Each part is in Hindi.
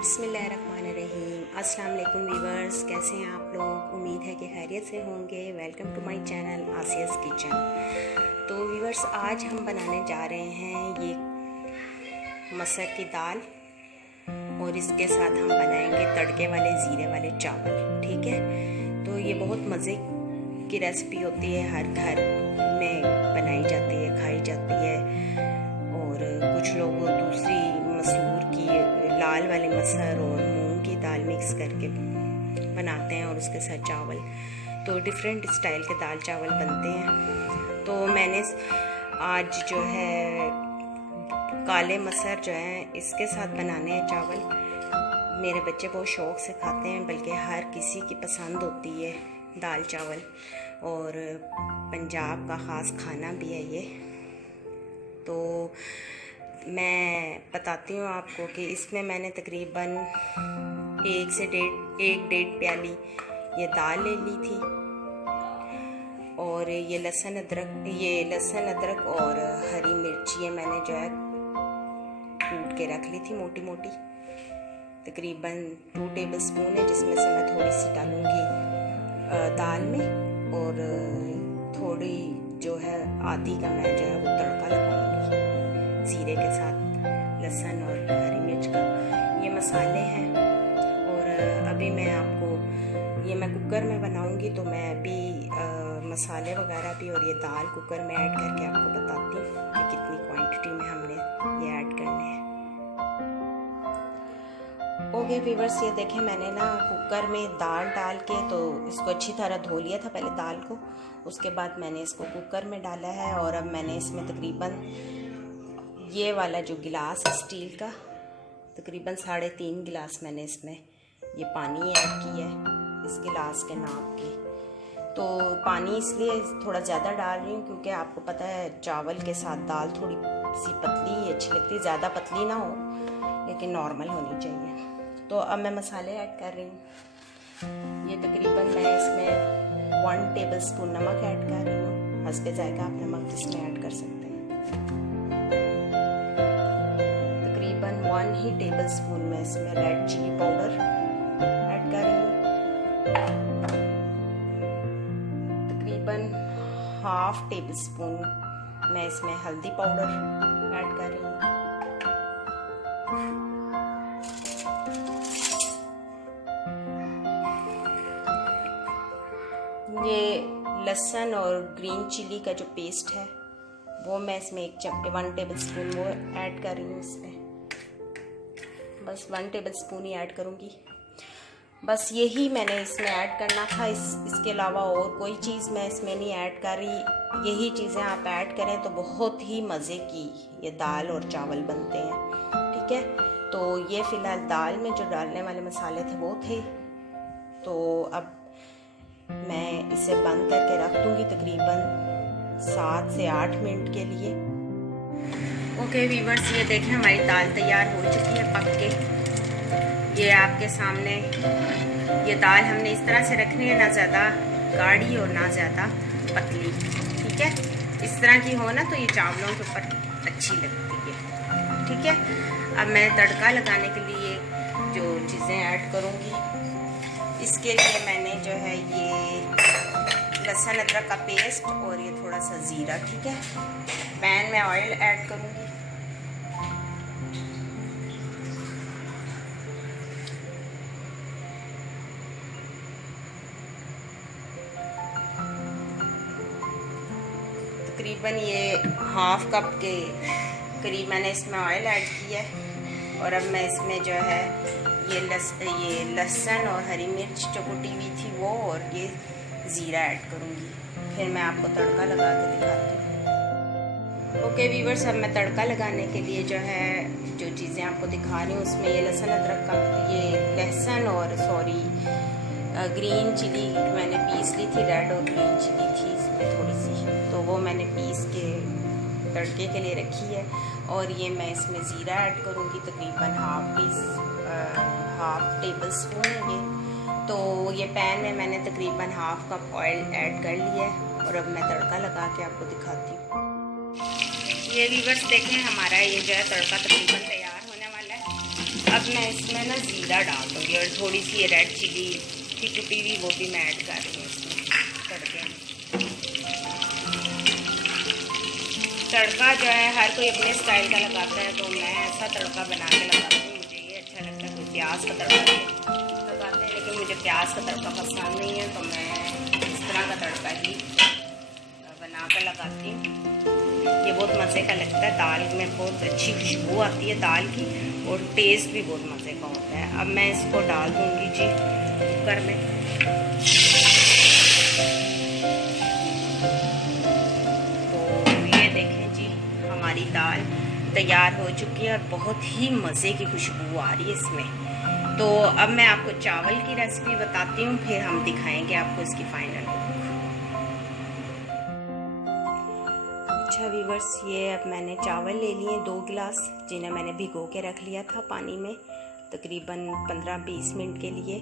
बिस्मिल्लाहिर्रहमानिर्रहीम। अस्सलाम वालेकुम वीवर्स, कैसे हैं आप लोग? उम्मीद है कि खैरियत से होंगे। Welcome to my channel Asiya's kitchen. तो वीवर्स, आज हम बनाने जा रहे हैं ये मसर की दाल और इसके साथ हम बनाएंगे तड़के वाले ज़ीरे वाले चावल। ठीक है, तो ये बहुत मज़े की रेसिपी होती है, हर घर में बनाई जाती है, खाई जाती है। और कुछ लोग दूसरी मसूर की लाल वाले मसर और मूंग की दाल मिक्स करके बनाते हैं और उसके साथ चावल, तो डिफरेंट स्टाइल के दाल चावल बनते हैं। तो मैंने आज जो है काले मसर जो है इसके साथ बनाने हैं चावल। मेरे बच्चे बहुत शौक़ से खाते हैं, बल्कि हर किसी की पसंद होती है दाल चावल, और पंजाब का ख़ास खाना भी है ये। तो मैं बताती हूँ आपको कि इसमें मैंने तकरीबन 1 से 1.5 प्याली ये दाल ले ली थी, और ये लहसुन अदरक और हरी मिर्च ये मैंने जो है कूट के रख ली थी मोटी मोटी। तकरीबन 2 टेबलस्पून है, जिसमें से मैं थोड़ी सी डालूँगी दाल में, और थोड़ी जो है आधी का मैं जो है वो तड़का लगाऊंगी ज़ीरे के साथ, लहसुन और हरी मिर्च का। ये मसाले हैं। और अभी मैं आपको ये मैं कुकर में बनाऊंगी, तो मैं अभी मसाले वगैरह भी और ये दाल कुकर में ऐड करके आपको बताती हूँ कि कितनी क्वांटिटी में हमने ये ऐड करने हैं। ओके व्यूअर्स, ये देखें मैंने ना कुकर में दाल डाल के तो इसको अच्छी तरह धो लिया था पहले दाल को, उसके बाद मैंने इसको कुकर में डाला है। और अब मैंने इसमें तकरीबन ये वाला जो गिलास है स्टील का, तकरीबन 3.5 गिलास मैंने इसमें ये पानी ऐड किया है इस गिलास के नाप की। तो पानी इसलिए थोड़ा ज़्यादा डाल रही हूँ क्योंकि आपको पता है चावल के साथ दाल थोड़ी सी पतली ही अच्छी लगती है, ज़्यादा पतली ना हो लेकिन नॉर्मल होनी चाहिए। तो अब मैं मसाले ऐड कर रही हूँ। ये तकरीबन मैं इसमें 1 टेबलस्पून नमक ऐड कर रही हूँ। हस्बे जायका आप नमक इसमें ऐड कर सकते हैं। तकरीबन 1 ही टेबलस्पून में इसमें रेड चिली पाउडर ऐड कर रही हूँ। तकरीबन 1/2 टेबलस्पून मैं इसमें हल्दी पाउडर ऐड कर रही हूँ। ये लहसुन और ग्रीन चिली का जो पेस्ट है वो मैं इसमें 1 टेबलस्पून वो ऐड कर रही हूँ। इसमें बस 1 टेबलस्पून ही ऐड करूँगी। बस यही मैंने इसमें ऐड करना था, इसके अलावा और कोई चीज़ मैं इसमें नहीं ऐड कर रही। यही चीज़ें आप ऐड करें तो बहुत ही मज़े की ये दाल और चावल बनते हैं। ठीक है, तो ये फ़िलहाल दाल में जो डालने वाले मसाले थे वो थे। तो अब मैं इसे बंद करके रख दूंगी तकरीबन 7 से 8 मिनट के लिए। ओके वीवर्स, ये देखें हमारी दाल तैयार हो चुकी है पक के। ये आपके सामने ये दाल हमने इस तरह से रखनी है, ना ज़्यादा गाढ़ी और ना ज़्यादा पतली। ठीक है, इस तरह की हो ना तो ये चावलों के ऊपर अच्छी लगती है। ठीक है, अब मैं तड़का लगाने के लिए जो चीज़ें ऐड करूँगी, इसके लिए मैंने जो है ये लहसुन अदरक का पेस्ट और ये थोड़ा सा ज़ीरा। ठीक है, पैन में ऑयल ऐड करूँगी। तकरीबन ये 1/2 कप के करीब मैंने इसमें ऑयल ऐड किया है। और अब मैं इसमें जो है ये लहसुन और हरी मिर्च जो कुटी हुई थी वो और ये ज़ीरा ऐड करूँगी। फिर मैं आपको तड़का लगा के दिखाती हूँ। ओके वीवर्स, अब मैं तड़का लगाने के लिए जो है जो चीज़ें आपको दिखा रही हूँ उसमें ये लहसुन अदरक का ये लहसुन और ग्रीन चिली मैंने पीस ली थी, रेड और ग्रीन चिली थी इसमें थोड़ी सी, तो वो मैंने पीस के तड़के के लिए रखी है। और ये मैं इसमें ज़ीरा ऐड करूँगी, तकरीबन 1/2 टेबलस्पून है ये। तो ये पैन में मैंने तकरीबन 1/2 कप ऑयल ऐड कर लिया है। और अब मैं तड़का लगा के आपको दिखाती हूँ। ये वीवर्स देखें, हमारा ये जो है तड़का तकरीबन तैयार होने वाला है। अब मैं इसमें ना ज़ीरा डाल दूँगी और थोड़ी सी रेड चिली की कुटी हुई वो भी मैं ऐड कर रही हूँ इसमें तड़के में। तड़का जो है हर कोई अपने स्टाइल का लगाता है, तो मैं ऐसा तड़का बना के लगाती हूँ, मुझे ये अच्छा लगता है। कोई प्याज का तड़का लगाते हैं, लेकिन मुझे प्याज का तड़का पसंद नहीं है, तो मैं इस तरह का तड़का ही बना कर लगाती हूँ। ये बहुत मज़े का लगता है, दाल में बहुत अच्छी खुशबू आती है दाल की, और टेस्ट भी बहुत मज़े का होता है। अब मैं इसको डाल दूँगी जी कुकर में। तो ये देखें जी, हमारी दाल तैयार हो चुकी है और बहुत ही मज़े की खुशबू आ रही है इसमें। तो अब मैं आपको चावल की रेसिपी बताती हूँ, फिर हम दिखाएंगे आपको इसकी फाइनल लुक। अच्छा व्यूअर्स, ये अब मैंने चावल ले लिए 2 गिलास, जिन्हें मैंने भिगो के रख लिया था पानी में तकरीबन 15-20 मिनट के लिए।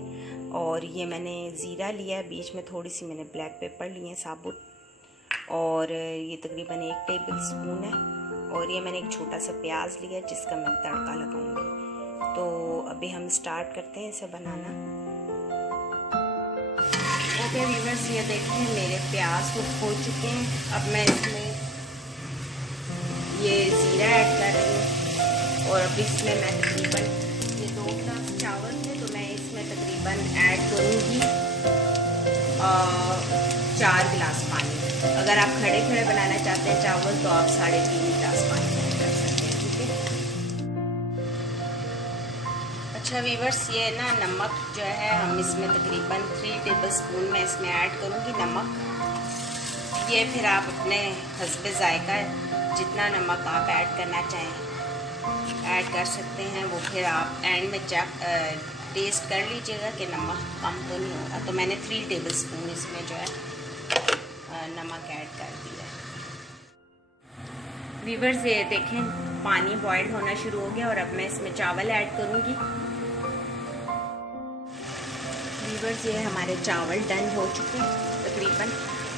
और ये मैंने ज़ीरा लिया है, बीच में थोड़ी सी मैंने ब्लैक पेपर लिए साबुत, और ये तकरीबन 1 टेबल स्पून है। और ये मैंने एक छोटा सा प्याज लिया जिसका मैं तड़का लगाऊंगी। तो अभी हम स्टार्ट करते हैं इसे बनाना। ओके व्यूअर्स, ये देखिए मेरे प्याज कुक हो चुके हैं। अब मैं इसमें ये ज़ीरा ऐड कर रही हूँ, और अब इसमें मैं तकरीबन ये 2 गिलास चावल थे, तो मैं इसमें तकरीबन ऐड करूँगी 4 गिलास पानी। अगर आप खड़े खड़े बनाना चाहते हैं चावल, तो आप 3.5 गिलास पानी ऐड कर सकते हैं, ठीक है। अच्छा व्यूअर्स, ये ना नमक जो है हम इसमें तकरीबन 3 टेबल स्पून में इसमें ऐड करूँगी नमक। ये फिर आप अपने हस्बे जायका जितना नमक आप ऐड करना चाहें ऐड कर सकते हैं, वो फिर आप एंड में टेस्ट कर लीजिएगा कि नमक कम तो नहीं होगा। तो मैंने 3 टेबल स्पून इसमें जो है नमक ऐड कर दिया है। व्यूअर्स, ये देखें पानी बॉयल होना शुरू हो गया, और अब मैं इसमें चावल ऐड करूँगी। व्यूअर्स, ये हमारे चावल डन हो चुके हैं तकरीबन।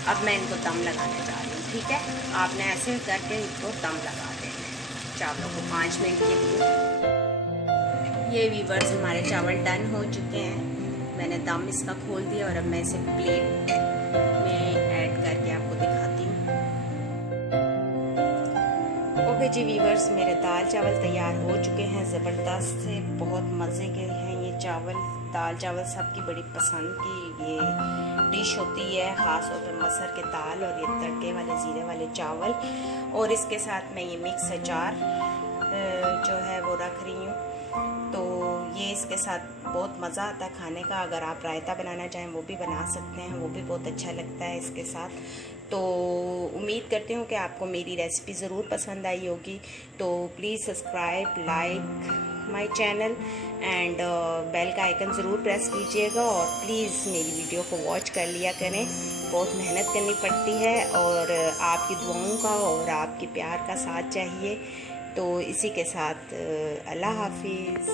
अब मैं इनको दम लगाने जा रही हूँ, ठीक है। आपने ऐसे करके इनको दम लगा देना है चावलों को 5 मिनट के लिए। ये व्यूअर्स, हमारे चावल डन हो चुके हैं। मैंने दम इसका खोल दिया, और अब मैं इसे प्लेट में ऐड करके आपको दिखाती हूँ। ओके जी व्यूअर्स, मेरे दाल चावल तैयार हो चुके हैं। ज़बरदस्त से बहुत मज़े के हैं ये चावल। दाल चावल सबकी बड़ी पसंद की ये डिश होती है, ख़ास तौर पर मसर के दाल और ये तड़के वाले ज़ीरे वाले चावल। और इसके साथ मैं ये मिक्स अचार जो है वो रख रही हूँ। तो ये इसके साथ बहुत मज़ा आता है खाने का। अगर आप रायता बनाना चाहें वो भी बना सकते हैं, वो भी बहुत अच्छा लगता है इसके साथ। तो उम्मीद करती हूँ कि आपको मेरी रेसिपी ज़रूर पसंद आई होगी। तो please subscribe, like my channel and bell का आइकन ज़रूर प्रेस कीजिएगा, और प्लीज़ मेरी वीडियो को वॉच कर लिया करें। बहुत मेहनत करनी पड़ती है, और आपकी दुआओं का और आपके प्यार का साथ चाहिए। तो इसी के साथ अल्लाह हाफिज़।